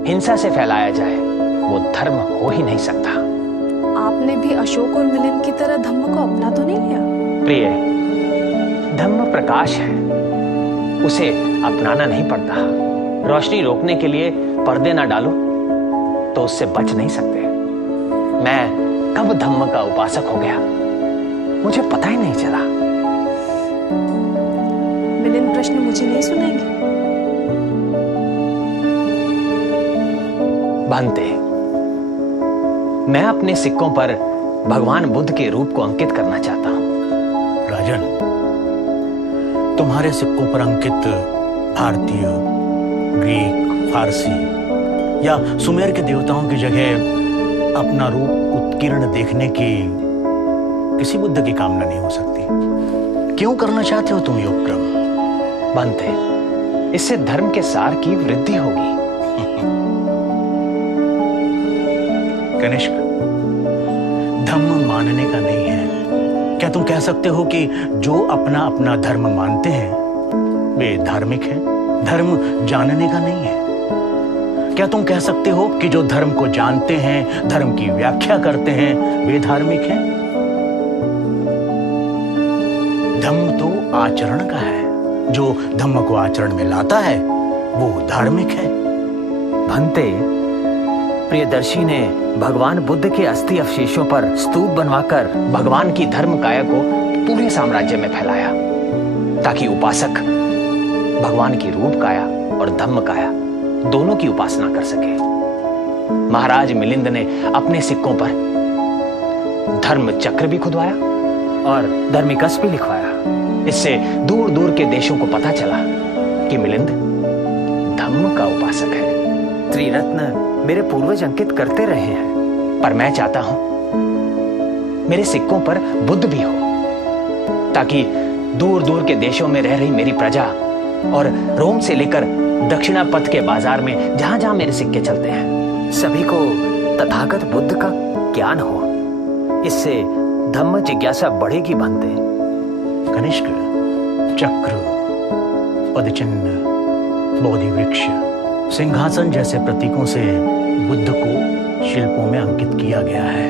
हिंसा से फैलाया जाए, वो धर्म हो ही नहीं सकता। आपने भी अशोक और मिलिंद की तरह धम्म को अपना तो नहीं लिया? प्रिय, धम्म प्रकाश है, उसे अपनाना नहीं पड़ता। रोशनी रोकने के लिए पर्दे ना डालो तो उससे बच नहीं सकते। मैं कब धम्म का उपासक हो गया मुझे पता ही नहीं चला। मिलिंद प्रश्न मुझे नहीं सुनाएंगे? भांते, मैं अपने सिक्कों पर भगवान बुद्ध के रूप को अंकित करना चाहता हूं। राजन, तुम्हारे सिक्कों पर अंकित भारतीय, ग्रीक, फारसी या सुमेर के देवताओं की जगह अपना रूप उत्कीर्ण देखने की किसी बुद्ध की कामना नहीं हो सकती। क्यों करना चाहते हो तुम ये उपक्रम? बनते, इससे धर्म के सार की वृद्धि होगी। कनिष्क, धम्म मानने का नहीं है। क्या तुम कह सकते हो कि जो अपना अपना धर्म मानते हैं वे धार्मिक हैं? धर्म जानने का नहीं है। क्या तुम कह सकते हो कि जो धर्म को जानते हैं, धर्म की व्याख्या करते हैं, वे धार्मिक हैं? धम्म तो आचरण का है। जो धम्म को आचरण में लाता है वो धार्मिक है। भंते, प्रियदर्शी ने भगवान बुद्ध के अस्थि अवशेषों पर स्तूप बनवाकर भगवान की धर्म काया को पूरे साम्राज्य में फैलाया ताकि उपासक भगवान की रूप काया और धम्म काया दोनों की उपासना कर सके। महाराज मिलिंद ने अपने सिक्कों पर धर्म चक्र भी खुदवाया और धर्मिकस भी लिखवाया। इससे दूर दूर के देशों को पता चला कि मिलिंद धम्म का उपासक है। त्रिरत्न मेरे पूर्वज अंकित करते रहे हैं, पर मैं चाहता हूं मेरे सिक्कों पर बुद्ध भी हो ताकि दूर दूर के देशों में रह रही मेरी प्रजा और रोम से लेकर दक्षिणा पथ के बाजार में जहां जहां मेरे सिक्के चलते हैं सभी को तथागत बुद्ध का ज्ञान हो। इससे धम्म जिज्ञासा बढ़ेगी। बनते कनिष्क, चक्र, पदचिन्ह, बोधि वृक्ष, सिंहासन जैसे प्रतीकों से बुद्ध को शिल्पों में अंकित किया गया है,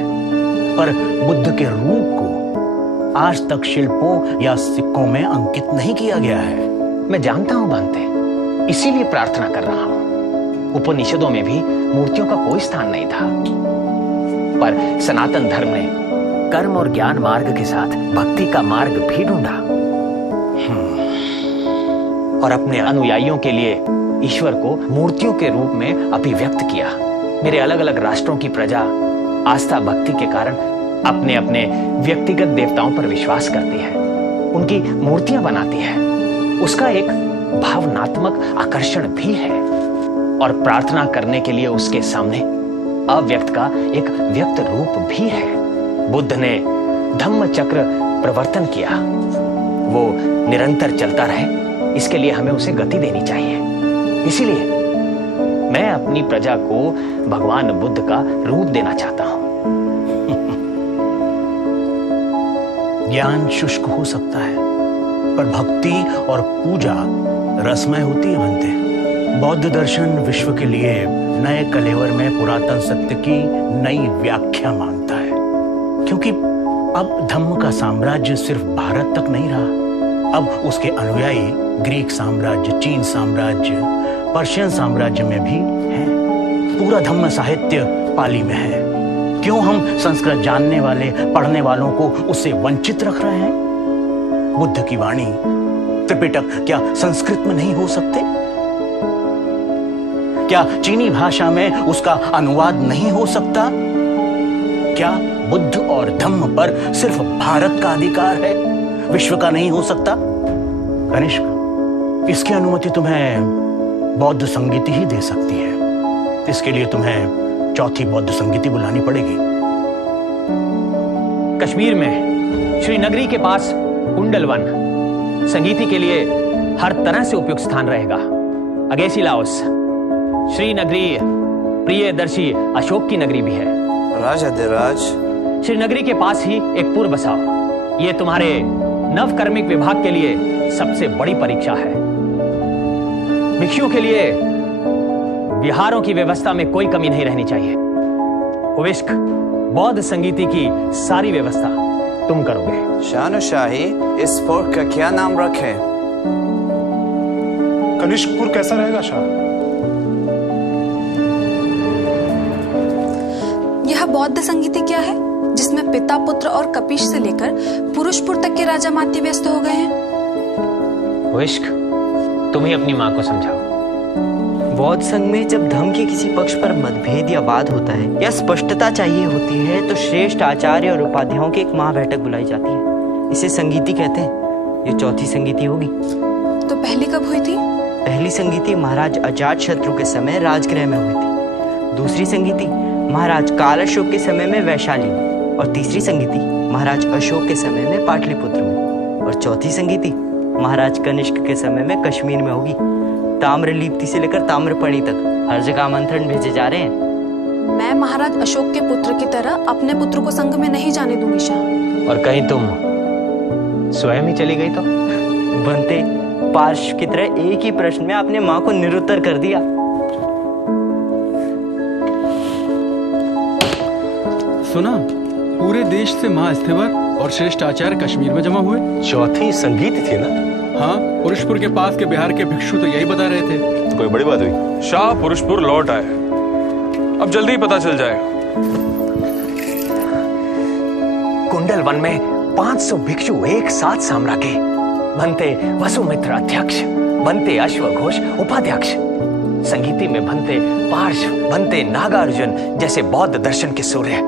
पर बुद्ध के रूप को आज तक शिल्पों या सिक्कों में अंकित नहीं किया गया है। मैं जानता हूं बनते, इसीलिए प्रार्थना कर रहा हूं। उपनिषदों में भी मूर्तियों का कोई स्थान नहीं था, पर सनातन धर्म ने कर्म और ज्ञान मार्ग के साथ भक्ति का मार्ग भी ढूंढा और अपने अनुयायियों के लिए ईश्वर को मूर्तियों के रूप में अभिव्यक्त किया। मेरे अलग अलग राष्ट्रों की प्रजा आस्था भक्ति के कारण अपने अपने व्यक्तिगत देवताओं पर विश्वास करती है, उनकी मूर्तियां बनाती है। उसका एक भावनात्मक आकर्षण भी है और प्रार्थना करने के लिए उसके सामने अव्यक्त का एक व्यक्त रूप भी है। बुद्ध ने धम्म चक्र प्रवर्तन किया, वो निरंतर चलता रहे, इसके लिए हमें उसे गति देनी चाहिए। इसीलिए मैं अपनी प्रजा को भगवान बुद्ध का रूप देना चाहता हूं। ज्ञान शुष्क हो सकता है, पर भक्ति और पूजा रसमय होती है बनते। बौद्ध दर्शन विश्व के लिए नए कलेवर में पुरातन सत्य की नई व्याख्या मांगता है, क्योंकि अब धम्म का साम्राज्य सिर्फ भारत तक नहीं रहा। अब उसके अनुयायी ग्रीक साम्राज्य, चीन साम्राज्य, पर्शियन साम्राज्य में भी हैं। पूरा धम्म साहित्य पाली में है। क्यों हम संस्कृत जानने वाले, पढ़ने वालों को उससे वंचित रख रहे हैं? बुद्ध की वाणी, त्रिपिटक क्या संस्कृत में नहीं हो सकते? क्या चीनी भाषा में उसका अनुवाद नहीं हो सकता? क्या बुद्ध और धम्म पर सिर्फ भारत का अधिकार है, विश्व का नहीं हो सकता? कनिष्क, इसकी अनुमति तुम्हें बौद्ध संगीति ही दे सकती है। इसके लिए तुम्हें चौथी बौद्ध संगीति बुलानी पड़ेगी। कश्मीर में श्रीनगरी के पास कुंडल वन संगीति के लिए हर तरह से उपयुक्त स्थान रहेगा। अगेसी लाओस श्रीनगरी प्रियदर्शी अशोक की नगरी भी है। राजाधिराज, श्रीनगरी के पास ही एक पुर बसाओ। ये तुम्हारे नवकर्मिक विभाग के लिए सबसे बड़ी परीक्षा है। भिक्षुओं के लिए विहारों की व्यवस्था में कोई कमी नहीं रहनी चाहिए। हुविष्क, बौद्ध संगीति की सारी व्यवस्था तुम करोगे। शानुशाही, इस पुर का क्या नाम रखें? कनिष्कपुर कैसा रहेगा शाह? यह बौद्ध संगीति क्या है जिसमें पिता, पुत्र और कपीश से लेकर पुरुषपुर तक के राजा माती व्यस्त हो गए हैं? हुविष्क, तुम ही अपनी माँ को समझाओ। बौद्ध संघ में जब धर्म के किसी पक्ष पर मतभेद या वाद होता है या स्पष्टता चाहिए होती है तो श्रेष्ठ आचार्य और उपाध्यायों की एक महाबैठक बुलाई जाती है। इसे संगीति कहते हैं। ये चौथी संगीति होगी। तो पहली कब हुई थी? पहली संगीति महाराज अजात शत्रु के समय राजगृह में हुई थी। दूसरी संगीति महाराज काल अशोक के समय में वैशाली में, और तीसरी संगीति महाराज अशोक के समय में पाटलिपुत्र में, और चौथी संगीति महाराज कनिष्क के समय में कश्मीर में होगी। ताम्रलिप्ति से लेकर ताम्रपर्णी तक हर जगह आमंत्रण भेजे जा रहे हैं। मैं महाराज अशोक के पुत्र की तरह अपने पुत्र को संघ में नहीं जाने दूंगी शाह। और कहीं तुम स्वयं ही चली गई तो? बनते पार्श्व की तरह एक ही प्रश्न में आपने माँ को निरुत्तर कर दिया। सुना, पूरे देश से महास्थेवर और श्रेष्ठ आचार्य कश्मीर में जमा हुए। चौथी संगीत थी ना? हाँ, पुरुषपुर के पास के बिहार के भिक्षु तो यही बता रहे थे। तो कोई बड़ी बात हुई? शाह पुरुषपुर लौट आए, अब जल्दी ही पता चल जाए। कुंडल वन में 500 भिक्षु एक साथ सामरा के बनते वसुमित्र अध्यक्ष, बनते अश्वघोष उपाध्यक्ष। संगीति में बनते पार्श्व, बनते नागार्जुन जैसे बौद्ध दर्शन के सूर्य।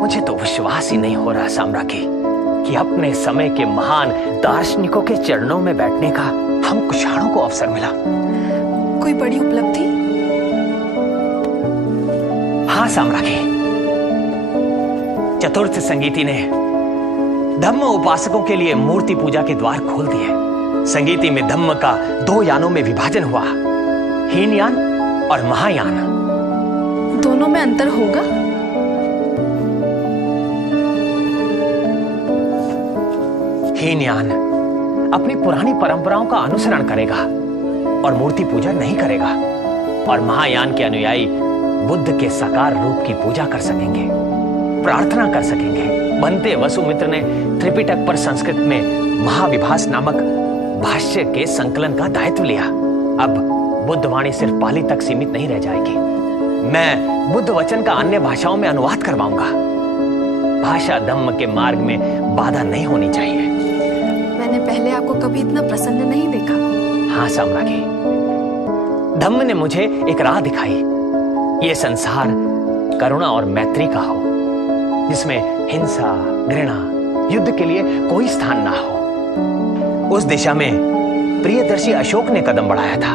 मुझे तो विश्वास ही नहीं हो रहा साम्राज्ञी कि अपने समय के महान दार्शनिकों के चरणों में बैठने का हम कुशाणों को अवसर मिला। कोई बड़ी उपलब्धि? हाँ साम्राज्ञी, चतुर्थ संगीति ने धम्म उपासकों के लिए मूर्ति पूजा के द्वार खोल दिए। संगीति में धम्म का 2 यानों में विभाजन हुआ, हीनयान और महायान। दोनों में अंतर होगा? हीनयान अपनी पुरानी परंपराओं का अनुसरण करेगा और मूर्ति पूजा नहीं करेगा, और महायान के अनुयायी बुद्ध के साकार रूप की पूजा कर सकेंगे, प्रार्थना कर सकेंगे। बनते वसुमित्र ने त्रिपिटक पर संस्कृत में महाविभास नामक भाष्य के संकलन का दायित्व लिया। अब बुद्ध वाणी सिर्फ पाली तक सीमित नहीं रह जाएगी। मैं बुद्ध वचन का अन्य भाषाओं में अनुवाद करवाऊंगा। भाषा धम्म के मार्ग में बाधा नहीं होनी चाहिए। मैंने पहले आपको कभी इतना प्रसन्न नहीं देखा। हाँ साम्राज्ञी, धम्म ने मुझे एक राह दिखाई। ये संसार करुणा और मैत्री का हो, जिसमें हिंसा, घृणा, युद्ध के लिए कोई स्थान ना हो। उस दिशा में प्रियदर्शी अशोक ने कदम बढ़ाया था,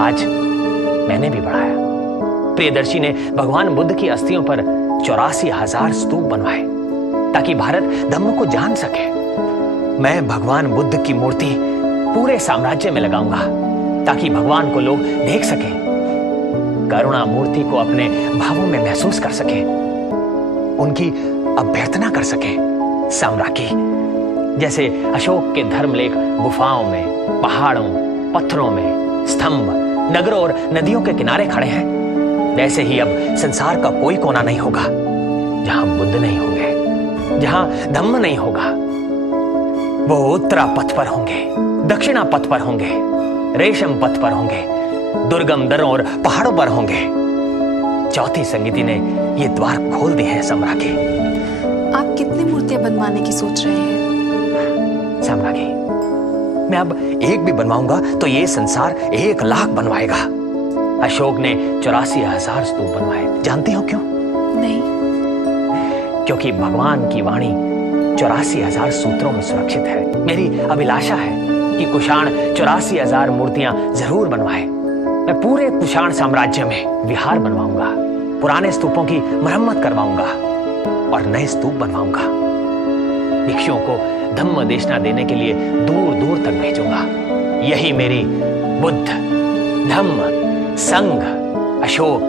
आज मैंने भी बढ़ाया। प्रियदर्शी ने भगवान बुद्ध की अस्थियों पर 84,000 स्तूप बनवाए ताकि भारत धम्म को जान सके। मैं भगवान बुद्ध की मूर्ति पूरे साम्राज्य में लगाऊंगा ताकि भगवान को लोग देख सकें, करुणा मूर्ति को अपने भावों में महसूस कर सके, उनकी अभ्यर्थना कर सके, साम्राज्ञी, जैसे अशोक के धर्मलेख गुफाओं में, पहाड़ों, पत्थरों में, स्तंभ, नगरों और नदियों के किनारे खड़े हैं, वैसे ही अब संसार का कोई कोना नहीं होगा जहां बुद्ध नहीं होंगे, जहां धम्म नहीं होगा। वो उत्तरा पथ पर होंगे, दक्षिणा पथ पर होंगे, रेशम पथ पर होंगे, दुर्गम दरों और पहाड़ों पर होंगे। चौथी संगीति ने ये द्वार खोल दिए हैं सम्राज्ञी। आप कितनी मूर्तियां बनवाने की सोच रहे हैं? सम्राज्ञी, मैं अब एक भी बनवाऊंगा तो ये संसार 1 लाख बनवाएगा। अशोक ने 84,000 स्तूप बनवाए। जानती हो क्यों? नहीं। क्योंकि भगवान की वाणी 84,000 सूत्रों में सुरक्षित है। मेरी अभिलाषा है कि कुषाण 84,000 मूर्तियां जरूर बनवाए। मैं पूरे कुषाण साम्राज्य में विहार बनवाऊंगा, पुराने स्तूपों की मरम्मत करवाऊंगा और नए स्तूप बनवाऊंगा। भिक्षुओं को धम्म देशना देने के लिए दूर दूर तक भेजूंगा। यही मेरी बुद्ध, धम्म, संघ, अशोक,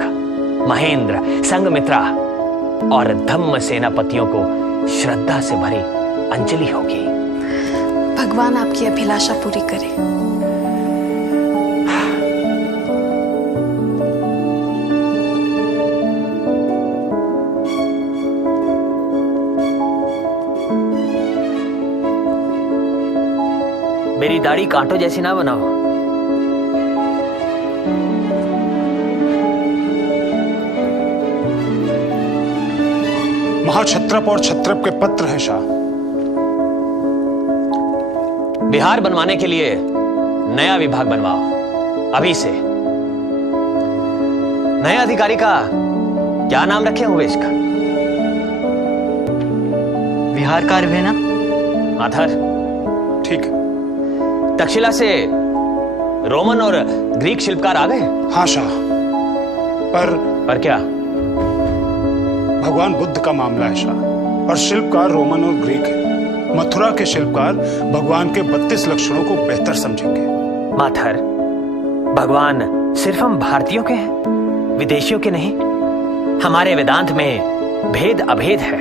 महेंद्र, संघमित्रा और धम्म सेनापतियों को श्रद्धा से भरी अंजलि होगी। भगवान आपकी अभिलाषा पूरी करे। मेरी दाढ़ी कांटों जैसी ना बनाओ। महाक्षत्रप और क्षत्रप के पत्र है शाह। बिहार बनवाने के लिए नया विभाग बनवाओ अभी से। नए अधिकारी का क्या नाम रखे हुए इसका? विहार कार्य है ना? माथर। ठीक है। तक्षशिला से रोमन और ग्रीक शिल्पकार आ गए? हाँ शाह। पर क्या? भगवान बुद्ध का मामला है शाह, और शिल्पकार रोमन और ग्रीक है। मथुरा के शिल्पकार भगवान के 32 लक्षणों को बेहतर समझेंगे। माथर, भगवान सिर्फ हम भारतीयों के हैं, विदेशियों के नहीं। हमारे वेदांत में भेद अभेद है।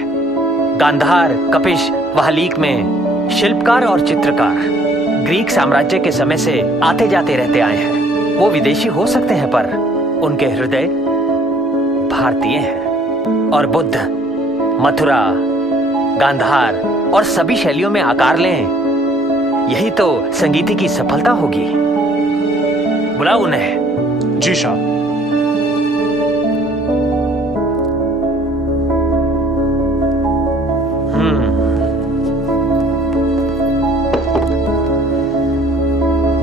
गांधार, कपिश, वहलीक में शिल्पकार और चित्रकार ग्रीक साम्राज्य के समय से आते जाते रहते आए हैं। वो विदेशी हो सकते हैं पर उनके हृदय भारतीय हैं। और बुद्ध मथुरा, गांधार और सभी शैलियों में आकार लें, यही तो संगीति की सफलता होगी। बुलाओ उन्हें। जी शाह।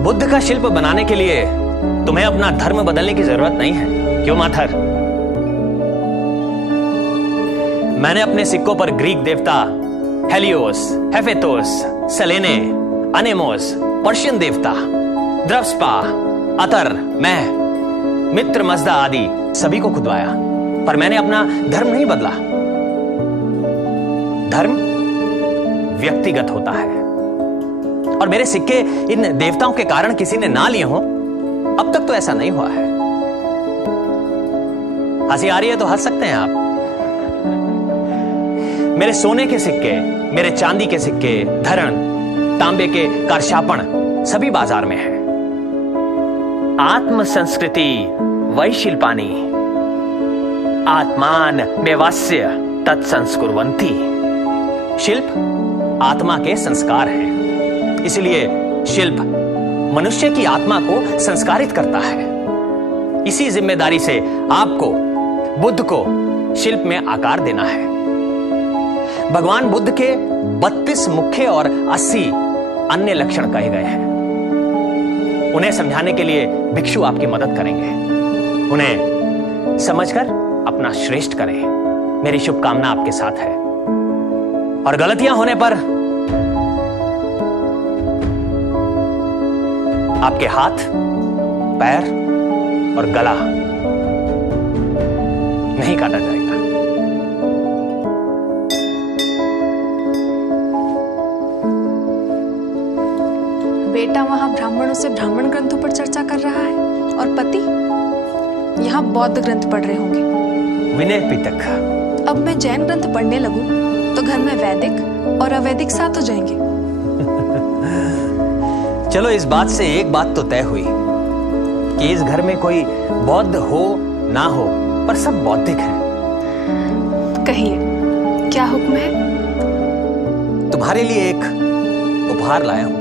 बुद्ध का शिल्प बनाने के लिए तुम्हें अपना धर्म बदलने की जरूरत नहीं है। क्यों माथर? मैंने अपने सिक्कों पर ग्रीक देवता हेलियोस, हेफेतोस, सेलेने, अनेमोस, पर्शियन देवता द्रव्सपा, अतर, मैं, मित्र मजदा आदि सभी को खुदवाया, पर मैंने अपना धर्म नहीं बदला। धर्म व्यक्तिगत होता है और मेरे सिक्के इन देवताओं के कारण किसी ने ना लिए हों, अब तक तो ऐसा नहीं हुआ है। हंसी आ रही है तो हंस सकते हैं आप। मेरे सोने के सिक्के, मेरे चांदी के सिक्के, धरण, तांबे के कारशापण सभी बाजार में है। आत्म संस्कृति वैशिल्पानी आत्मान मेवास्य तत्संस्कुर्वन्ति। शिल्प आत्मा के संस्कार हैं, इसलिए शिल्प मनुष्य की आत्मा को संस्कारित करता है। इसी जिम्मेदारी से आपको, बुद्ध को, शिल्प में आकार देना है। भगवान बुद्ध के 32 मुख्य और 80 अन्य लक्षण कहे गए हैं। उन्हें समझाने के लिए भिक्षु आपकी मदद करेंगे। उन्हें समझकर अपना श्रेष्ठ करें। मेरी शुभकामना आपके साथ है। और गलतियां होने पर आपके हाथ, पैर और गला नहीं काटा जाएगा। बेटा वहां ब्राह्मणों से ब्राह्मण ग्रंथों पर चर्चा कर रहा है और पति यहाँ बौद्ध ग्रंथ पढ़ रहे होंगे। विनय पिटक। अब मैं जैन ग्रंथ पढ़ने लगूं तो घर में वैदिक और अवैदिक साथ हो जाएंगे। चलो, इस बात से एक बात तो तय हुई कि इस घर में कोई बौद्ध हो ना हो, पर सब बौद्धिक हैं। कहिए, क्या हुक्म है? तुम्हारे लिए एक उपहार लाया हूं।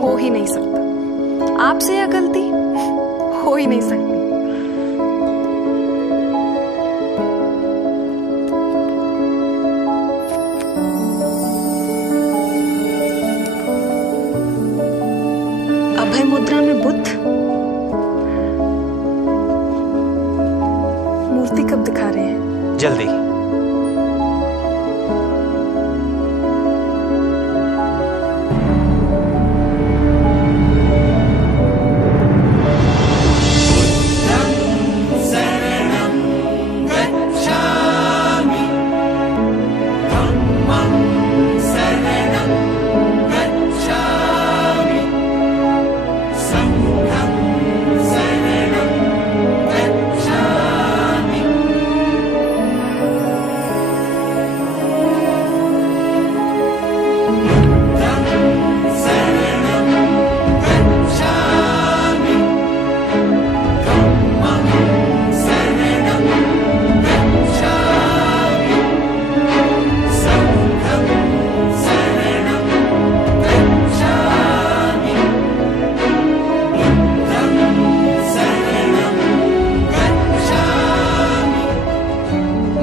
हो ही नहीं सकता, आपसे यह गलती हो ही नहीं सकती। अभय मुद्रा में बुद्ध, मूर्ति कब दिखा रहे हैं? जल्दी।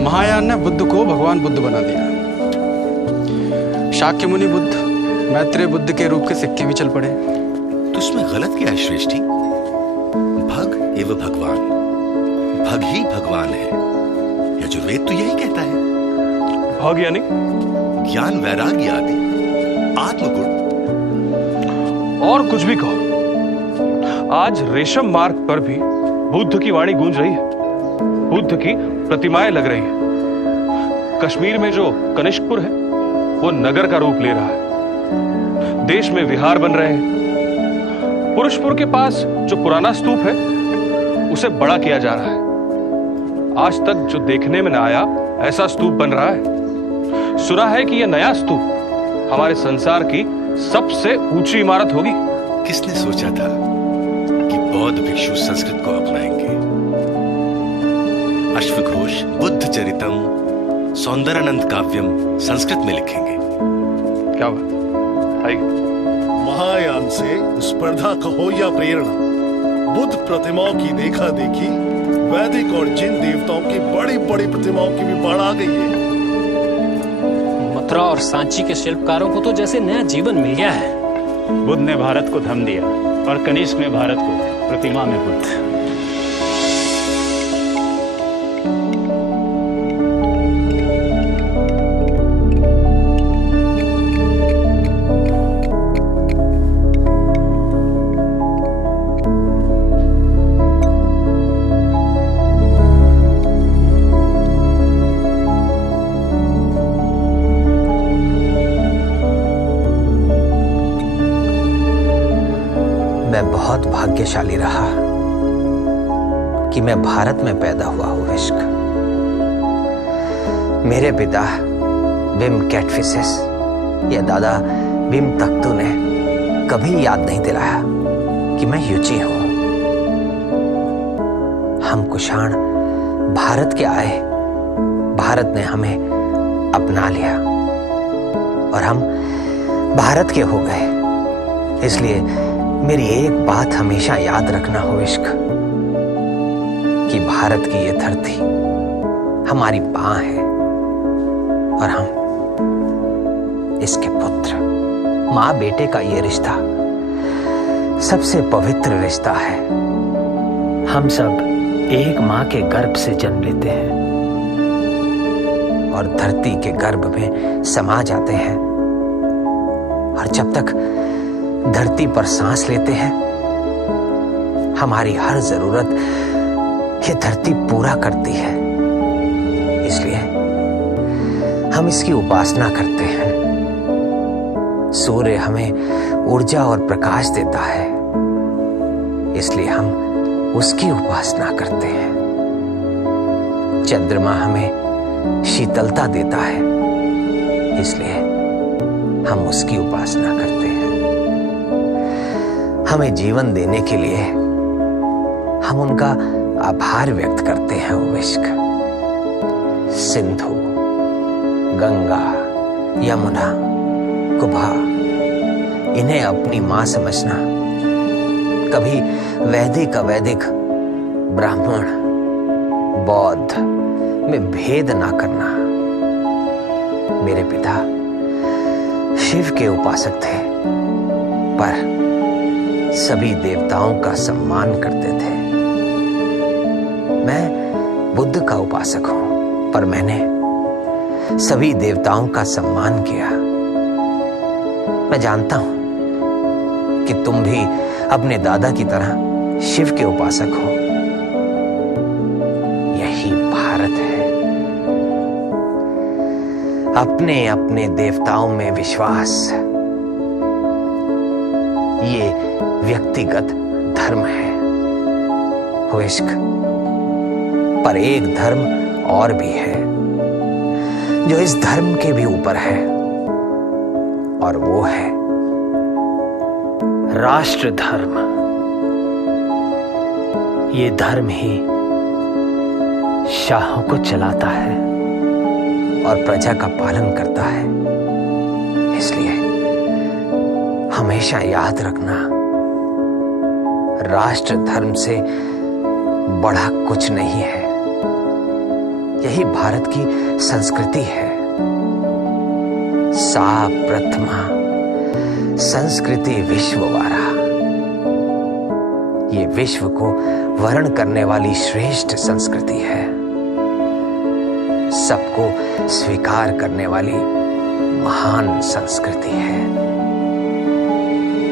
महायान ने बुद्ध को भगवान बुद्ध बना दिया। शाक्य मुनि बुद्ध, मैत्रेय बुद्ध के रूप के सिक्के भी चल पड़े। तो उसमें गलत क्या है श्रेष्ठी? भग एवं भगवान, भग ही भगवान है। यजुर्वेद तो यही कहता है। भग यानी ज्ञान, वैराग्य आदि आत्मगुण। और कुछ भी कहो, आज रेशम मार्ग पर भी बुद्ध की वाणी गूंज रही है। बुद्ध की प्रतिमाएं लग रही हैं। कश्मीर में जो कनिष्कपुर है वो नगर का रूप ले रहा है। देश में विहार बन रहे हैं। पुरुषपुर के पास जो पुराना स्तूप है उसे बड़ा किया जा रहा है। आज तक जो देखने में न आया ऐसा स्तूप बन रहा है। सुना है कि यह नया स्तूप हमारे संसार की सबसे ऊंची इमारत होगी। किसने सोचा था कि बौद्ध भिक्षु संस्कृत को अपनाएंगे? अश्वघोष बुद्ध चरितम, सौंदर्यानंद काव्यम संस्कृत में लिखेंगे। क्या बात? महायान से स्पर्धा कहो या प्रेरणा, बुद्ध प्रतिमाओं की देखा देखी वैदिक और जिन देवताओं की बड़ी बड़ी प्रतिमाओं की भी बाढ़ आ गई है। मथुरा और सांची के शिल्पकारों को तो जैसे नया जीवन मिल गया है। बुद्ध ने भारत को धम दिया और कनिष्क ने भारत को प्रतिमा में बुद्ध। मैं बहुत भाग्यशाली रहा कि मैं भारत में पैदा हुआ हूं विश्क। मेरे पिता विम कैटफिसेस या दादा विम तख्तू ने कभी याद नहीं दिलाया कि मैं युची हूं। हम कुषाण भारत के आए, भारत ने हमें अपना लिया और हम भारत के हो गए। इसलिए मेरी एक बात हमेशा याद रखना हो इश्क, कि भारत की ये धरती हमारी मां है और हम इसके पुत्र। मां बेटे का ये रिश्ता सबसे पवित्र रिश्ता है। हम सब एक मां के गर्भ से जन्म लेते हैं और धरती के गर्भ में समा जाते हैं, और जब तक धरती पर सांस लेते हैं हमारी हर जरूरत ये धरती पूरा करती है। इसलिए हम इसकी उपासना करते हैं। सूर्य हमें ऊर्जा और प्रकाश देता है, इसलिए हम उसकी उपासना करते हैं। चंद्रमा हमें शीतलता देता है, इसलिए हम उसकी उपासना करते हैं। हमें जीवन देने के लिए हम उनका आभार व्यक्त करते हैं। विश्क, सिंधु, गंगा, यमुना, कुभा, इन्हें अपनी मां समझना, कभी वैदिक अवैदिक, ब्राह्मण बौद्ध में भेद ना करना। मेरे पिता शिव के उपासक थे, पर सभी देवताओं का सम्मान करते थे। मैं बुद्ध का उपासक हूं, पर मैंने सभी देवताओं का सम्मान किया। मैं जानता हूं कि तुम भी अपने दादा की तरह शिव के उपासक हो। यही भारत है। अपने अपने देवताओं में विश्वास, ये व्यक्तिगत धर्म है। विश्क, पर एक धर्म और भी है जो इस धर्म के भी ऊपर है, और वो है राष्ट्र धर्म। ये धर्म ही शाहों को चलाता है और प्रजा का पालन करता है। इसलिए हमेशा याद रखना, राष्ट्र धर्म से बड़ा कुछ नहीं है। यही भारत की संस्कृति है। सा प्रथमा संस्कृति विश्ववारा। ये विश्व को वर्ण करने वाली श्रेष्ठ संस्कृति है। सबको स्वीकार करने वाली महान संस्कृति है।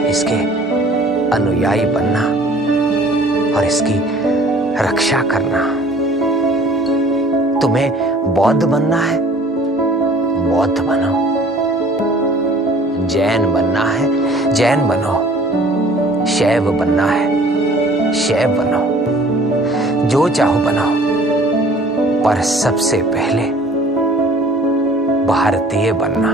इसके अनुयायी बनना और इसकी रक्षा करना। तुम्हें बौद्ध बनना है, बौद्ध बनो। जैन बनना है, जैन बनो। शैव बनना है, शैव बनो। जो चाहो बनो, पर सबसे पहले भारतीय बनना।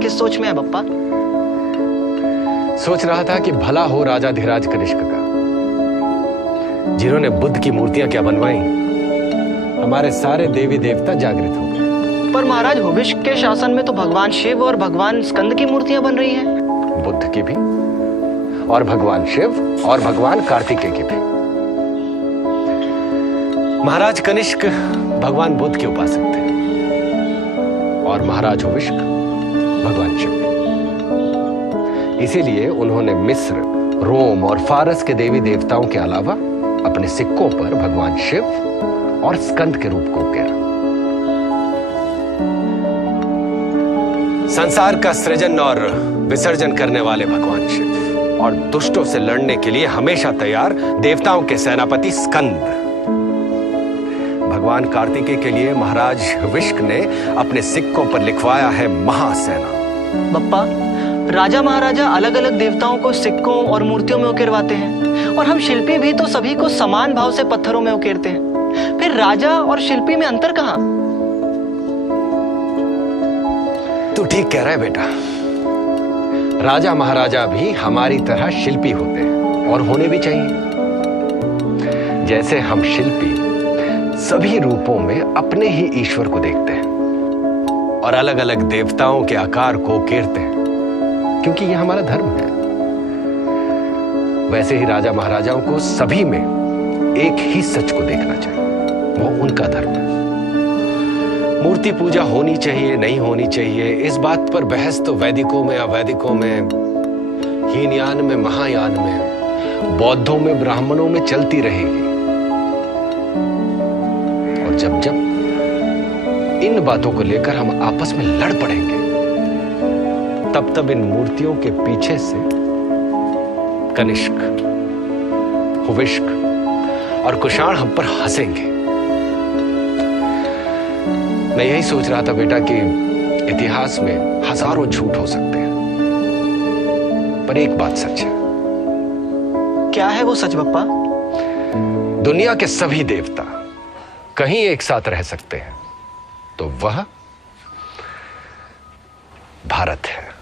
किस सोच में है बप्पा? सोच रहा था कि भला हो राजाधिराज कनिष्क का, जिन्होंने बुद्ध की मूर्तियां क्या बनवाई, हमारे सारे देवी देवता जागृत हो गए। पर महाराज, भविष्य के शासन में तो भगवान शिव और भगवान स्कंद की मूर्तियां बन रही हैं। बुद्ध की भी, और भगवान शिव और भगवान कार्तिकेय की भी। महाराज कनिष्क भगवान बुद्ध के उपासक थे, और महाराज भविष्य भगवान शिव। इसीलिए उन्होंने मिस्र, रोम और फारस के देवी देवताओं के अलावा अपने सिक्कों पर भगवान शिव और स्कंद के रूप को उकेरा। संसार का सृजन और विसर्जन करने वाले भगवान शिव, और दुष्टों से लड़ने के लिए हमेशा तैयार देवताओं के सेनापति स्कंद। भगवान कार्तिकेय के लिए महाराज विष्क ने अपने सिक्कों पर लिखवाया है महासेना। बप्पा, राजा महाराजा अलग अलग देवताओं को सिक्कों और मूर्तियों में उकेरवाते हैं, और हम शिल्पी भी तो सभी को समान भाव से पत्थरों में उकेरते हैं। फिर राजा और शिल्पी में अंतर कहां? तू ठीक कह रहा है बेटा। राजा महाराजा भी हमारी तरह शिल्पी होते हैं, और होने भी चाहिए। जैसे हम शिल्पी सभी रूपों में अपने ही ईश्वर को देखते हैं और अलग अलग देवताओं के आकार को उकेरते हैं, क्योंकि यह हमारा धर्म है। वैसे ही राजा महाराजाओं को सभी में एक ही सच को देखना चाहिए, वो उनका धर्म है। मूर्ति पूजा होनी चाहिए नहीं होनी चाहिए, इस बात पर बहस तो वैदिकों में, अवैदिकों में, हीनयान में, महायान में, बौद्धों में, ब्राह्मणों में चलती रहेगी। और जब जब इन बातों को लेकर हम आपस में लड़ पड़ेंगे, तब तब इन मूर्तियों के पीछे से कनिष्क, हुविष्क और कुषाण हम पर हंसेंगे। मैं यही सोच रहा था बेटा कि इतिहास में हजारों झूठ हो सकते हैं, पर एक बात सच है। क्या है वो सच पप्पा? दुनिया के सभी देवता कहीं एक साथ रह सकते हैं, तो वह भारत है।